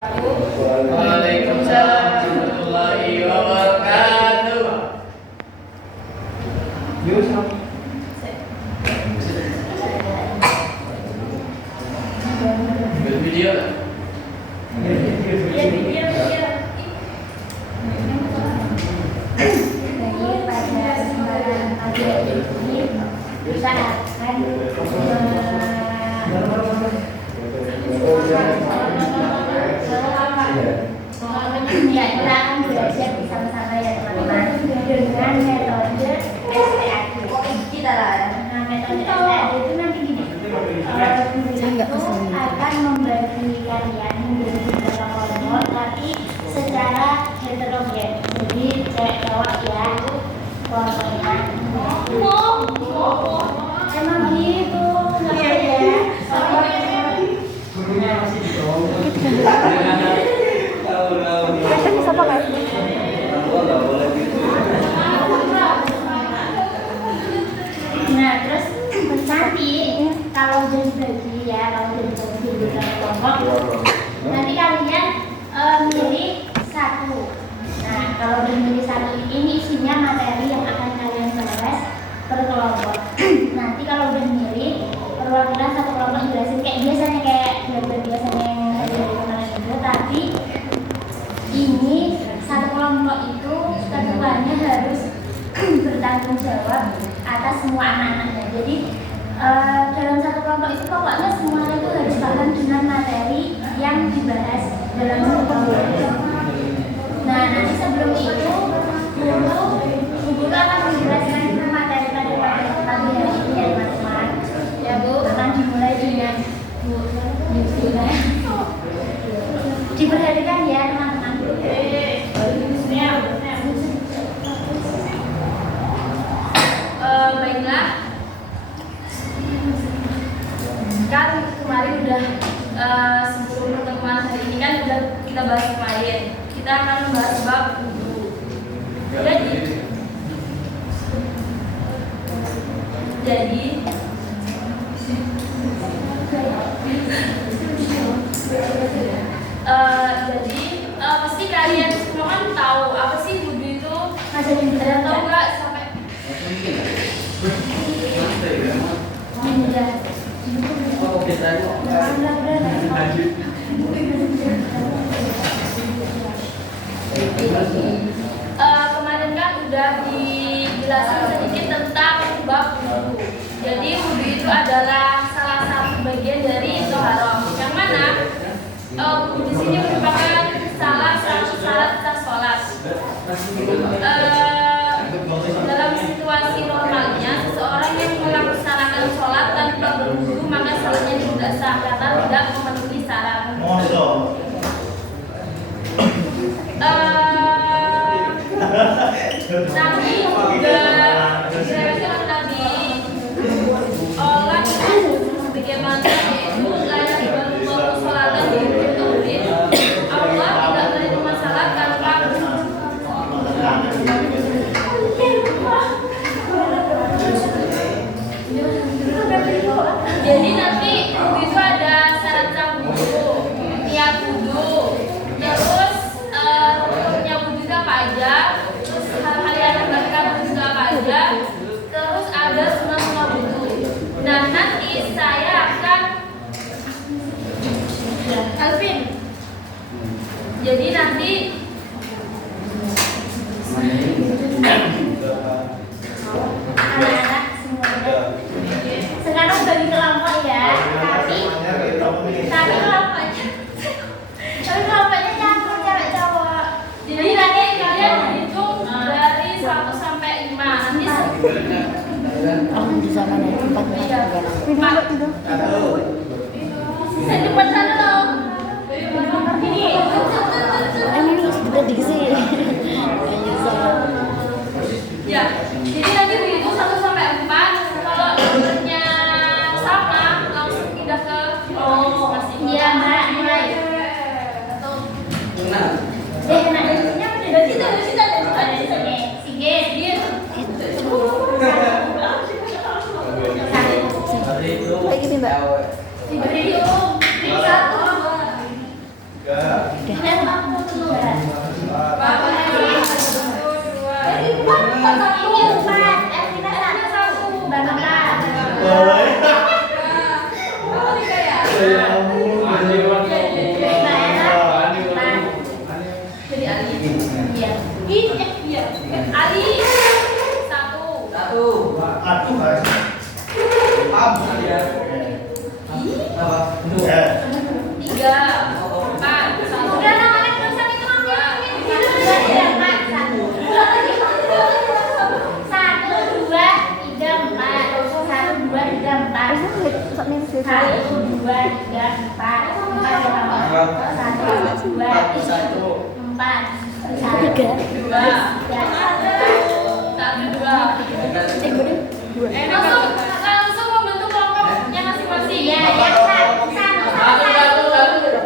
Waalaikumsalam warahmatullahi wabarakatuh. Video lah. Ya, kita akan belajar bersama-sama ya teman-teman dengan metode SPAD. Kita lah, nah metode SPAD itu nanti gini, akan membagi kalian menjadi beberapa kelompok, tapi secara heterogen. Jadi cewek cowok ya kelompoknya. Emang gitu, nggak ya? Nah, terus nanti kalau udah dibagi ya, kalau udah dibagi beberapa kelompok, nanti kalian milih satu. Nah, kalau udah milih satu ini isinya materi yang akan kalian bahas per kelompok. Nanti kalau udah milih perwakilan satu kelompok jelasin kayak biasanya biasanya yang dari kemarin itu, tapi ini satu kelompok itu ketuanya harus bertanggung jawab atas semua anak-anaknya. Jadi dalam satu kelompok itu pokoknya semuanya itu harus paham dengan materi yang dibahas dalam satu kelompok. Nah, nanti sebelum itu guru akan menjelaskan materi pagi hari ini ya teman-teman. Ya Bu, akan dimulai dengan Bu Yusina. Diperhatikan ya teman-teman. Baiklah, kan kemarin udah sebelum pertemuan hari ini kan udah kita bahas kemarin. Kita akan membahas bab wudu. Jadi pasti kalian semua kan tahu apa sih wudu itu? Ada tahu nggak sampai kemarin kan udah dijelaskan sedikit tentang bab wudu. Jadi wudu itu adalah salah satu bagian dari toharoh. Yang mana wudu di sini merupakan salah satu syarat sah sholat. Dalam situasi normalnya, seseorang yang melaksanakan sholat tanpa berwudu maka sholatnya tidak sah karena tidak memenuhi syarat. Nabi Nabi Allah bagaimana yaitu layak berwudu sholatan di Allah tidak menerima salat tanpa jadi nanti itu ada syarat sah wudu, niat wudu, terus rukunnya wudu itu apa aja, terus hal-hal yang dilakukan wudu itu apa aja, terus ada sunah-sunah wudu. Nah nanti saya akan Alvin. Jadi nanti Anak-anak semuanya sekarang bagi kelompok ya, tapi kelompoknya campur cewek cowok. jadi nanti kalian hitung dari 1 sampai 5. Nanti Aku di sana nih, saya cepat sana loh. Ini ini sudah dikasih. ya, jadi nanti begitu 1 sampai 4. Kalau nomornya sama langsung pindah ke masing-masing. Iya Mbak, mulai. Kena dari sini apa dari situ? Dari situ ada di sini. Sige. Kayak gini Mbak. Diberi 1, 2, 3. Dan aku dua. Satu, empat. Kita satu. Empat. Jadi Ali. Iya. Iya. Ali. Satu. Tiga. Empat. Satu. Udah namanya tulisan itu dua, tiga, empat, satu. Satu, dua, tiga, empat. Satu, dua, tiga, empat. Satu, dua, tiga, empat. Empat ya Pak? Satu, dua, tiga, empat. Satu, dua, tiga, Satu, dua. Langsung membentuk kelompoknya masing-masing. Iya, yang satu sama satu.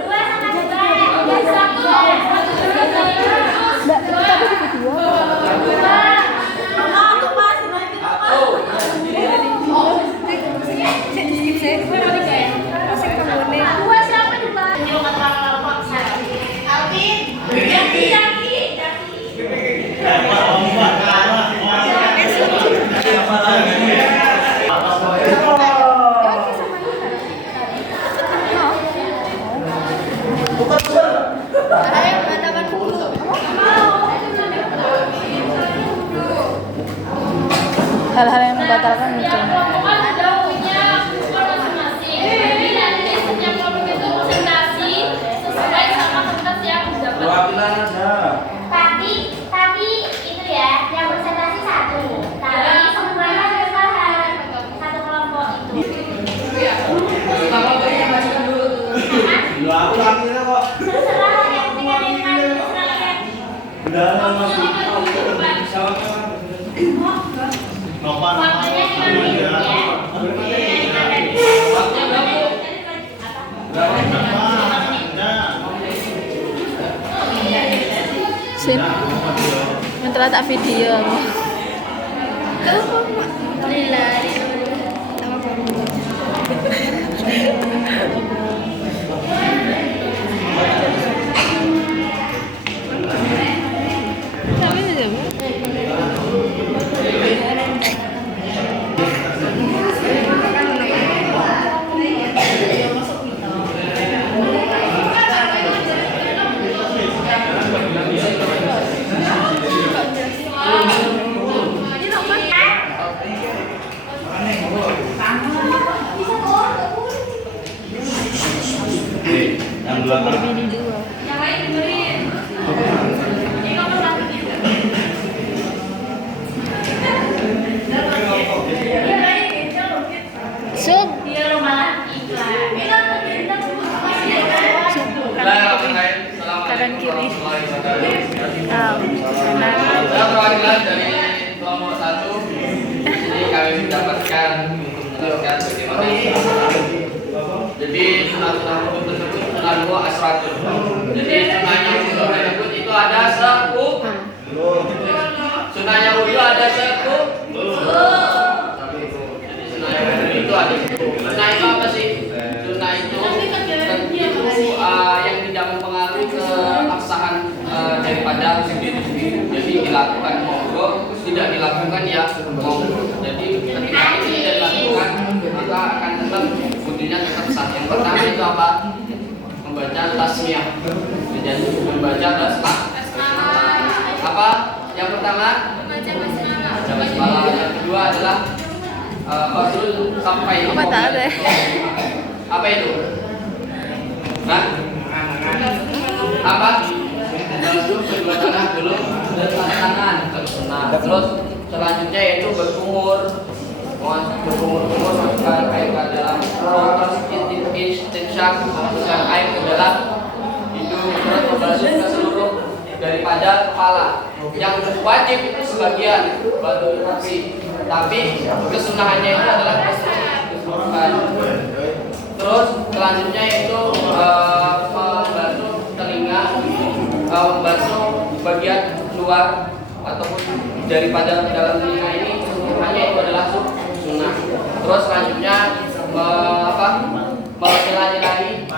Dua sama dua. Yang satu. Dua siapa dua? Alvin. Jaki. Hal-hal yang membatalkan itu. Setiap kelompok kan sudah punya kelompok masing-masing. Jadi nanti setiap kelompok itu presentasi sesuai sama kertas yang didapat. Tapi itu ya, yang presentasi satu. Tapi semuanya kesalahan satu kelompok itu. Terserah yang tinggal waktunya 5 menit ya. Sim. Minta tak video. Yang lain dengerin. Ini nomor satu. Sub. Dia lo malah iklan. Kanan kiri. Saya perwakilan dari kelompok 1. Ini kami mendapatkan bagaimana. Jadi sunah-sunah hukum tersebut sunah dua asratun. Jadi sunahnya wudhu tersebut itu ada sekuk. Sunahnya wudhu ada sekuk. Jadi sunahnya wudhu itu ada sekuk. Sunah itu apa sih? Sunah itu yang tidak mempengaruhi keabsahan daripada sendiri. Jadi dilakukan monggo, tidak dilakukan ya monggo. Jadi ketika ini tidak dilakukan maka akan tetap wudhunya tetap sah. Yang pertama itu apa? Membaca tasmiyah. Jadi membaca basmalah. Apa? Yang pertama? Baca basmalah. Baca basmalah. Yang kedua adalah faslul sampai. Apa itu? Nah, apa? Basuh kedua tangan dulu dan tangan. Nah, terus selanjutnya yaitu berkumur. Berkumur masukkan air ke dalam terus istinsyak, masukkan air ke dalam hidung, terus membasuh ke seluruh daripada kepala. Yang wajib itu sebagian baru tapi kesunahannya itu adalah keseluruhan. Terus selanjutnya itu membasuh telinga, membasuh bagian luar ataupun daripada dalam telinga ini keseluruhannya itu adalah sunnah. Terus selanjutnya menyela-nyelai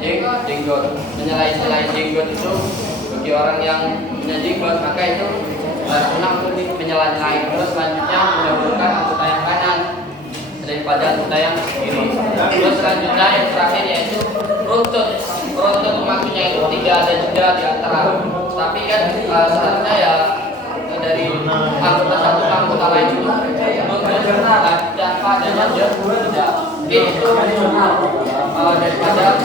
jenggot. Menyelai jenggot itu bagi orang yang punya jenggot maka itu sunnah untuk menyela-nyelai. Terus selanjutnya mendahulukan anggota yang kanan daripada anggota yang kiri. Terus selanjutnya yang terakhir yaitu runtut. Runtut maksudnya itu tidak ada jeda di antara. Tapi kan selanjutnya ya dari anggota satu ke anggota lain itu runtut tanpa adanya jeda. Mungkin itu daripada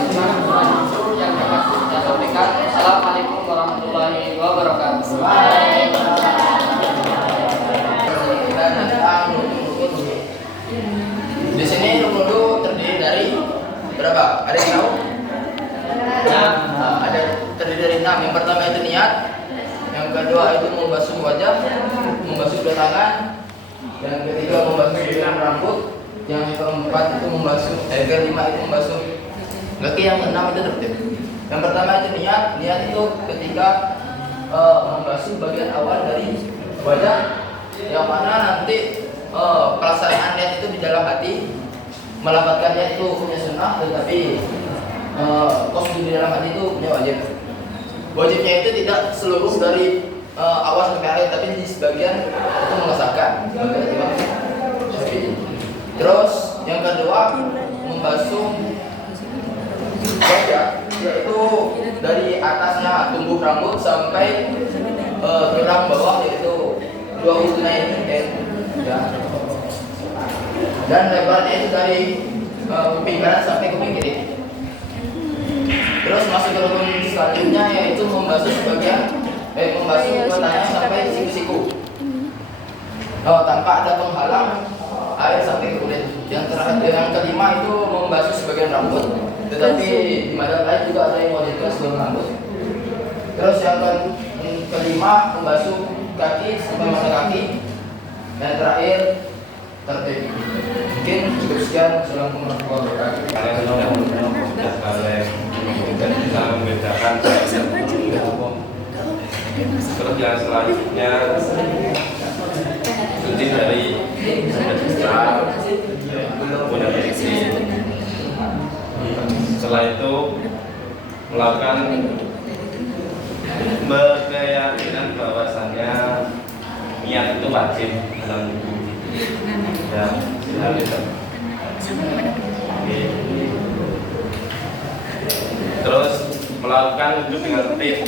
yang dapat saya sampaikan. Assalamualaikum warahmatullahi wabarakatuh. Di sini rukun terdiri dari berapa? Ada yang tahu? Ada terdiri dari 6. Yang pertama itu niat, yang kedua itu membasuh wajah, membasuh kedua tangan, yang ketiga membasuh ujung rambut, yang keempat itu membasuh, kelima itu membasuh kaki, yang keenam itu tertib. Yang pertama itu niat itu ketika membasuh bagian awal dari wajah, yang mana nanti pelaksanaan niat itu di dalam hati, melafadzkannya itu punya sunnah, tetapi kostum di dalam hati itu punya wajib. Wajibnya itu tidak seluruh dari awal sampai akhir, tapi di sebagian itu mengesahkan. Terus yang kedua membasuh wajah, yaitu dari atasnya tumbuh rambut sampai tulang bawah, yaitu 2 udunai ya. Dan lebarnya itu dari kuping kanan sampai kuping kiri. Terus masuk ke rukun selanjutnya yaitu membasuh membasuh matanya sampai siku-siku. Tanpa ada penghalang air sampai ke kulit. Yang terakhir, yang kelima itu membasuh sebagian rambut. Tetapi di madhab lain juga ada yang wajibkan sebagian rambut. Terus yang kelima membasuh kaki sampai mata kaki. Dan terakhir tertib. Mungkin cukup sekian. Assalamualaikum warahmatullahi wabarakatuh. Dan bisa membedakan terus yang selanjutnya suci dari besar kemudian berisi. Setelah itu melakukan berkeyakinan bahwasannya niat itu wajib dalam ya selanjutnya. Terus melakukan wudhu dengan tertib.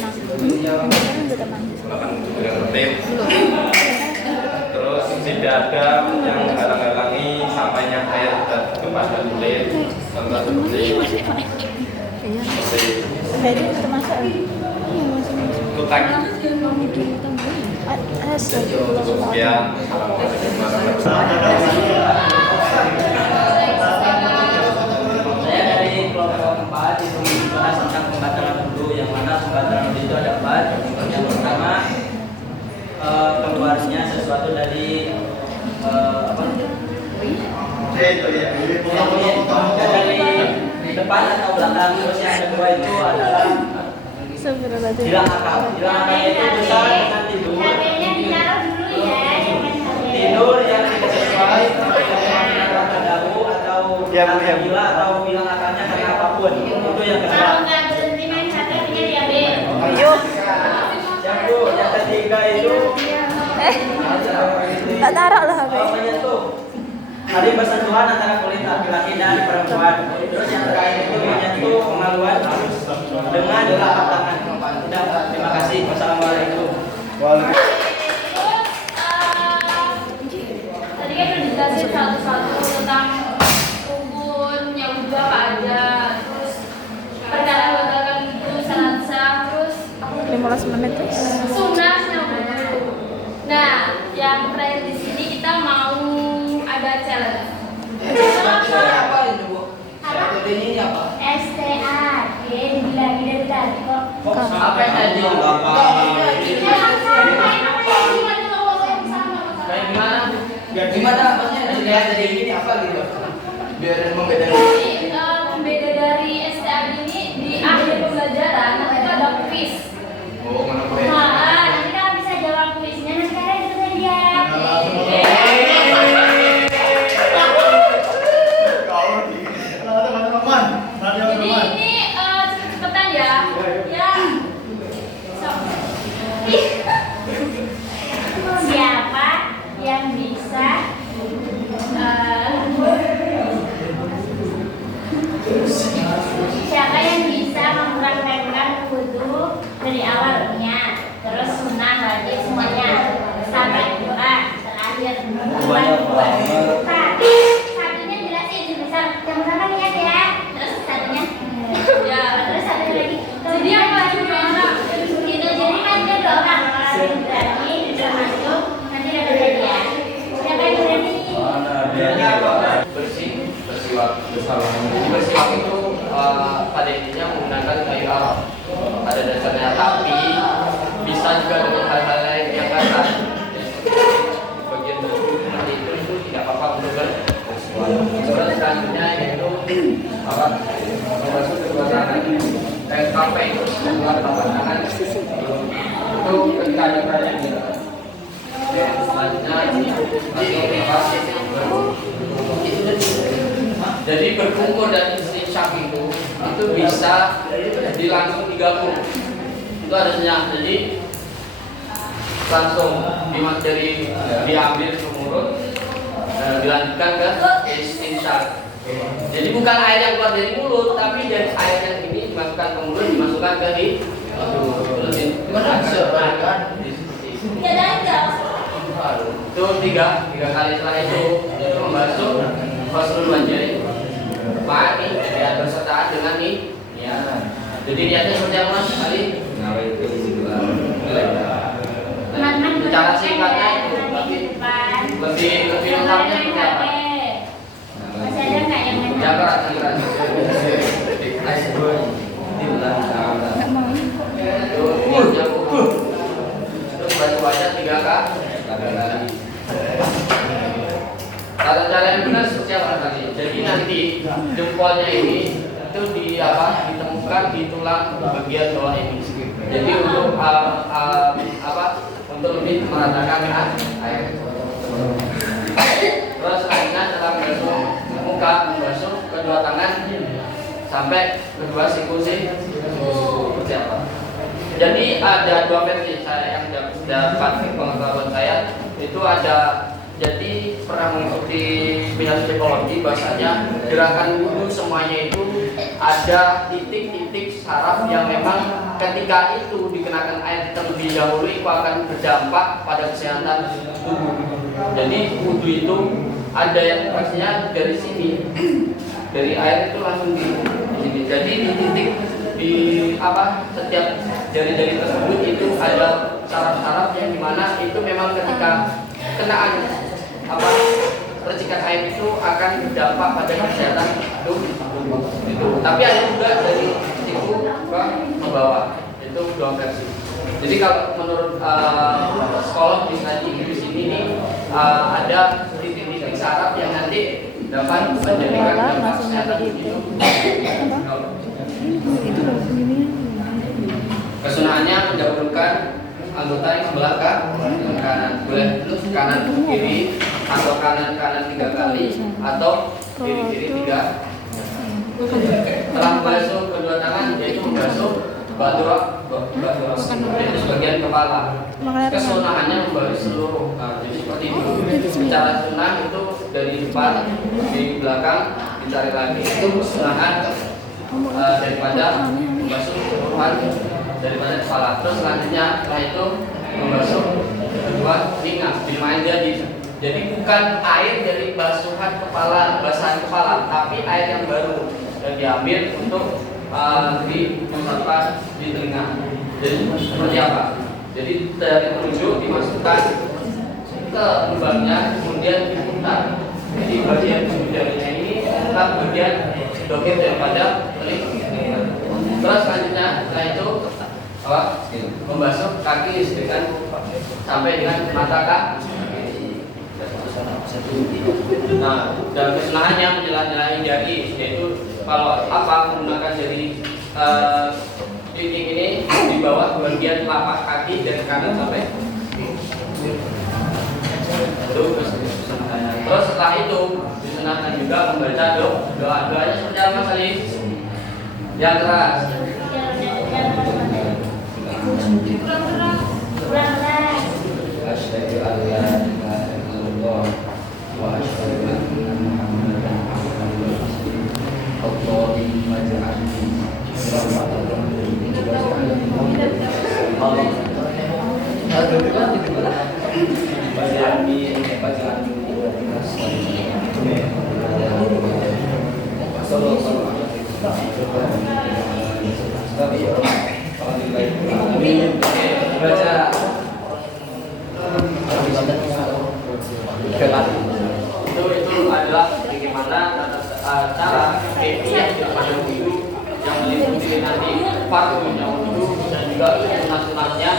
Terus tidak ada yang menghalang-halangi sampainya air kepada kulit, contoh seperti kutak. Sekian. Saya dari kelompok 4 itu membahas tentang pembatalan wudhu, yang mana pembatalan wudhu itu ada 4. Yang pertama keluarnya sesuatu dari dari depan atau belakang. Terus yang kedua itu adalah hilang akal. Hilang akalnya itu bisa dengan tidur. HP-nya ditaruh dulu ya, Tidur yang tidak sesuai dengan tadawu atau gila atau hilang akalnya karena apapun. Itu yang kedua. Kalau nggak berhenti main HP nya diambil. Yang ketiga itu Tak taruh lah HP. menyentuh. Ada bersentuhan antara kulit laki-laki dan perempuan. Terus yang terakhir itu menyentuh kemaluan dengan telapak tangan. Sudah, terima kasih. Wassalamualaikum. Tadi kan udah dijelasin satu-satu tentang rukun yang wudhu apa aja, terus perkara batalkan wudhu, syarat sah, terus 15 menit terus. sunnah wudhu. Nah, yang terakhir di sini kita mau ada challenge. Apa itu, Bu? Ini apa? STAD dibilangin dari tadi kok. Apa yang tadi? Kayak gimana? Ya gimana? Maksudnya dilihat dari ini apa gitu? Biar membedakan. Jadi pembeda dari STAD ini di akhir pembelajaran nanti itu ada quiz. Oh, mana boleh? Nah, nanti kalau bisa jawab kuisnya nanti kalian ikutan dia. Jadi ini Satunya jelasin, misal yang pertama niat ya, terus satunya, Ya. terus satunya lagi. Jadi yang paling dua orang. Gitu, jadi kan dia 2 orang, orang yang berani bisa masuk, nanti dapat hadiah. Siapa yang berani? Bersiwak. Jadi bersiwak itu pada intinya menggunakan kayu alam pada dasarnya, tapi bisa juga dengan hal-hal lain yang kasar. Bagian seperti itu tidak apa-apa untuk bersiwak. Terus selanjutnya yaitu apa? Membasuh kedua tangan. Sampai itu setelah telapak tangan itu ketika ada perayaan gitu. Selanjutnya jadi berkumpul dan istinsyaq itu bisa langsung 30. Itu adanya. Jadi langsung diambil ke mulut, dilanjutkan ke istinsyaq. Jadi bukan air yang keluar dari mulut, tapi dari air yang ini dimasukkan ke mulut, dimasukkan ke itu tiga kali. Setelah itu membasuh faslul wajah mani ya bersertaan dengan niatan. Jadi niatnya seperti apa Mas? Kali cara singkatnya itu lebih lengkapnya seperti apa? Masih ada nggak yang lain? Jabaran. Terus basuh wajah 3 kali. Cara yang benar seperti apa tadi? Jadi nanti jempolnya ini itu ditemukan di tulang bagian bawah ini. Jadi untuk untuk lebih meratakan air. Terus selanjutnya setelah membasuh muka, membasuh kedua tangan sampai kedua siku seperti apa? Jadi ada 2 versi saya yang dapat pengetahuan saya itu ada. Jadi pernah mengikuti bidang psikologi, bahasanya gerakan wudhu semuanya itu ada titik-titik saraf yang memang ketika itu dikenakan air terlebih dahulu itu akan berdampak pada kesehatan tubuh. Jadi wudhu itu ada yang pastinya dari sini, dari air itu langsung di sini. Jadi di titik setiap jari-jari tersebut itu ada saraf-saraf yang dimana itu memang ketika kenaan percikan air itu akan berdampak pada kesehatan tubuh. Tapi ada juga dari siku ke bawah, itu 2 versi. Jadi kalau menurut psikolog di Inggris ini ada titik-titik saraf yang nanti dapat menjadikan dampak kesehatan itu. Kesunahannya mendahulukan anggota yang sebelah kanan, boleh kanan kiri atau kanan 3 kali atau kiri 3. Setelah membasuh kedua tangan yaitu membasuh baturah yaitu sebagian kepala. Kesunahannya membasuh seluruh. Jadi seperti itu. Secara sunnah itu dari depan, di belakang, dicari lagi. Itu kesunahan daripada membasuh keseluruhan daripada kepala. Terus selanjutnya setelah itu membasuh kedua telinga, dimain jadi bukan air dari basahan kepala, tapi air yang baru yang diambil untuk dimasukkan di telinga. Jadi seperti apa? Jadi dari ujung dimasukkan ke lubangnya, kemudian diputar. Jadi bagian ujungnya ini adalah bagian dohir daripada telinga. Terus selanjutnya setelah itu membasuh kaki dengan sampai dengan mata kaki. Nah, dan kesunahannya menjelaskan jari, yaitu kalau menggunakan jari pipi ini di bawah bagian telapak kaki dari kanan sampai terus setelah itu disunahkan juga membaca doanya seperti apa kali yang keras. Asyhadu an la ilaha illallah wa asyhadu anna Muhammadan rasulullah. Allahumma ja'alni Baca. Itu adalah bagaimana cara kaifiah daripada wudu yang meliputi nanti fardunya wudu dan juga sunat-sunatnya.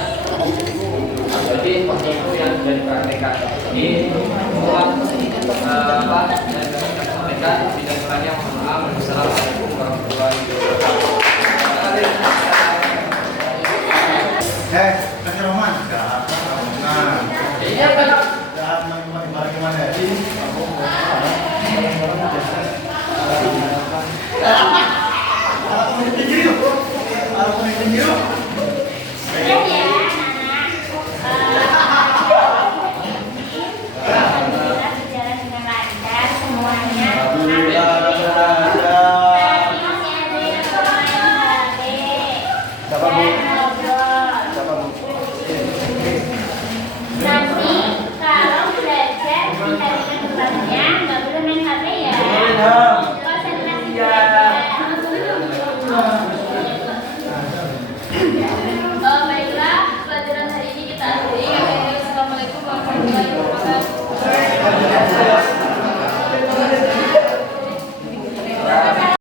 Jadi seperti itu yang sudah dipraktekkan. Ini semua yang kita sampaikan. Tidak kurangnya mohon maaf. Wassalamualaikum warahmatullahi wabarakatuh. Kasih Roman. Nah, Ini apa? gimana? Aku mau tinggi yuk.